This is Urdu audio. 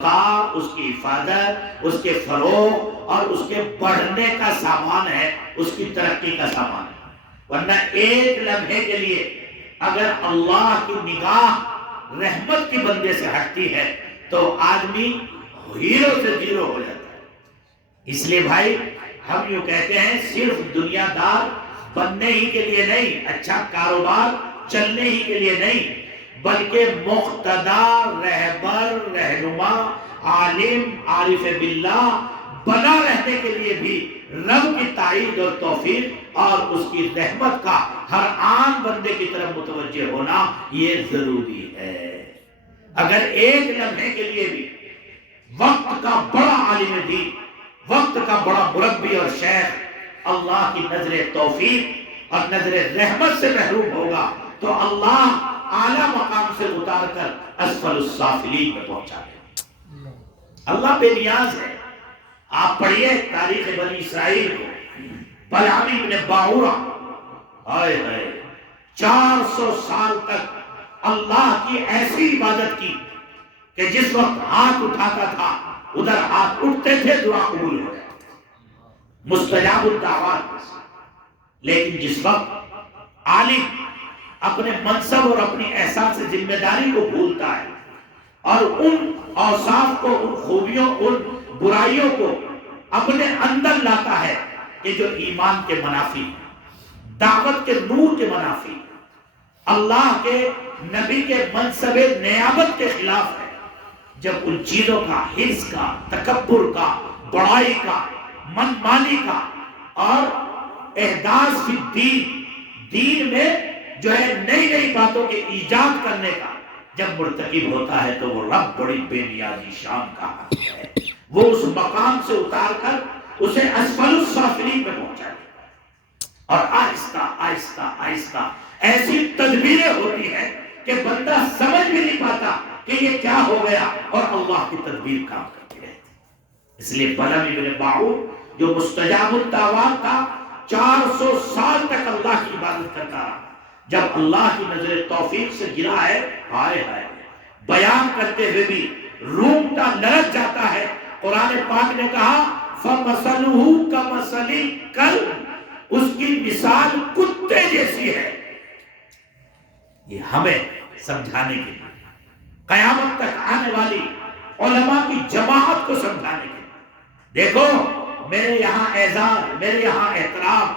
اس کی حفاظت، اس کے فروغ اور اس کے بڑھنے کا سامان ہے، اس کی ترقی کا سامان ہے۔ ورنہ ایک لمحے کے لیے اگر اللہ کی نگاہ رحمت کی بندے سے ہٹتی ہے تو آدمی ہیرو سے زیرو ہو جاتا ہے۔ اس لیے بھائی ہم یوں کہتے ہیں صرف دنیا دار بننے ہی کے لیے نہیں، اچھا کاروبار چلنے ہی کے لیے نہیں، بلکہ مقتدا، رہبر، رہنما، عالم، عارف باللہ بنا رہنے کے لیے بھی رب کی تائید اور توفیق اور اس کی رحمت کا ہر آن بندے کی طرف متوجہ ہونا یہ ضروری ہے۔ اگر ایک لمحے کے لیے بھی وقت کا بڑا عالم دین، وقت کا بڑا مربی اور شیخ اللہ کی نظر توفیق اور نظر رحمت سے محروم ہوگا تو اللہ اعلیٰ مقام سے اتار کر اسفل السافلین میں پہنچا دے۔ اللہ بے نیاز ہے۔ آپ پڑھیے تاریخ بنی اسرائیل کو، بلعام ابن باعورہ، ہائے ہائے 400 سال تک اللہ کی ایسی عبادت کی کہ جس وقت ہاتھ اٹھاتا تھا ادھر ہاتھ اٹھتے تھے، دعا قبول ہو جائے، مستجاب الدعوات۔ لیکن جس وقت عالم اپنے منصب اور اپنی احساس ذمہ داری کو بھولتا ہے اور ان اوصاف کو، ان خوبیوں، ان برائیوں کو اپنے اندر لاتا ہے کہ جو ایمان کے منافی، دعوت کے نور کے منافی، اللہ کے نبی کے منصب نیابت کے خلاف ہے، جب ان چیزوں کا، حرص کا، تکبر کا، بڑائی کا، من مانی کا اور احداث فی الدین، دین میں جو ہے نئی نئی باتوں کے ایجاد کرنے کا جب مرتکب ہوتا ہے تو وہ رب بڑی بے نیازی شان کا حق ہے، وہ اس مقام سے اتار کر اسے اسفل السافلین میں پہنچا دے۔ اور آہستہ آہستہ آہستہ ایسی تدبیریں ہوتی ہیں کہ بندہ سمجھ بھی نہیں پاتا کہ یہ کیا ہو گیا اور اللہ کی تدبیر کام کرتی رہتی۔ اس لیے بلعام ابن باعور جو مستجاب الدعوات تھا، 400 سال تک اللہ کی عبادت کرتا رہا، جب اللہ کی نظر توفیق سے گرا ہے، ہائے ہائے، بیان کرتے ہوئے بھی رومتا لرز جاتا ہے۔ قرآن پاک نے کہا فَمَثَلُهُ كَمَثَلِ الْكَلْبِ، اس کی مثال کتے جیسی ہے۔ یہ ہمیں سمجھانے کے لیے، قیامت تک آنے والی علماء کی جماعت کو سمجھانے کے لیے، دیکھو میرے یہاں اعزاز، میرے یہاں احترام،